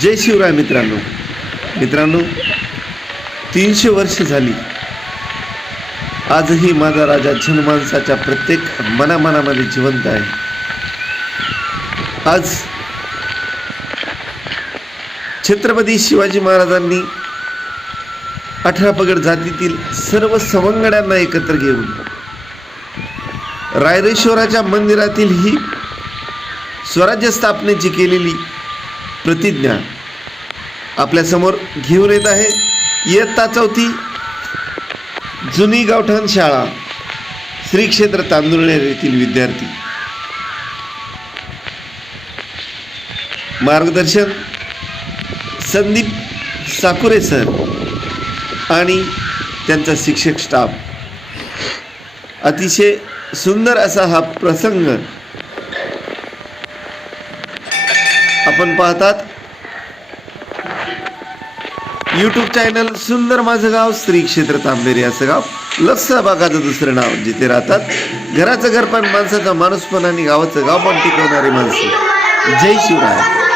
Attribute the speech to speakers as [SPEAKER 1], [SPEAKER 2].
[SPEAKER 1] जय शिवराय मित्रांनो. मित्रांनो तीनशे वर्ष झाली. आजही माझा राजा जनमानसाच्या प्रत्येक मनामनामध्ये जिवंत आहे. आज छत्रपती शिवाजी महाराजांनी अठरा पगड जातीतील सर्व सवंगड्यांना एकत्र घेऊन रायरेश्वराच्या मंदिरातील ही स्वराज्य स्थापनेची केलेली प्रतिज्ञा आपल्यासमोर घेऊन येत आहे. इयत्ता चौथी जुनी गावठाण शाळा श्री क्षेत्र तांदुळनेर येथील विद्यार्थी. मार्गदर्शन संदीप साकुरे सर आणि त्यांचा शिक्षक स्टाफ. अतिशय सुंदर असा हा प्रसंग आपण पाहतात. यूट्यूब चॅनल सुंदर माझं गाव श्री क्षेत्र तांबेरी असं गाव. लस्सा बागाचं दुसरं नाव जिथे राहतात. घराचं घर पण माणसाचा माणूस पण आणि गावाचं गाव पण टिकवणारी माणसं. जय शिवराय.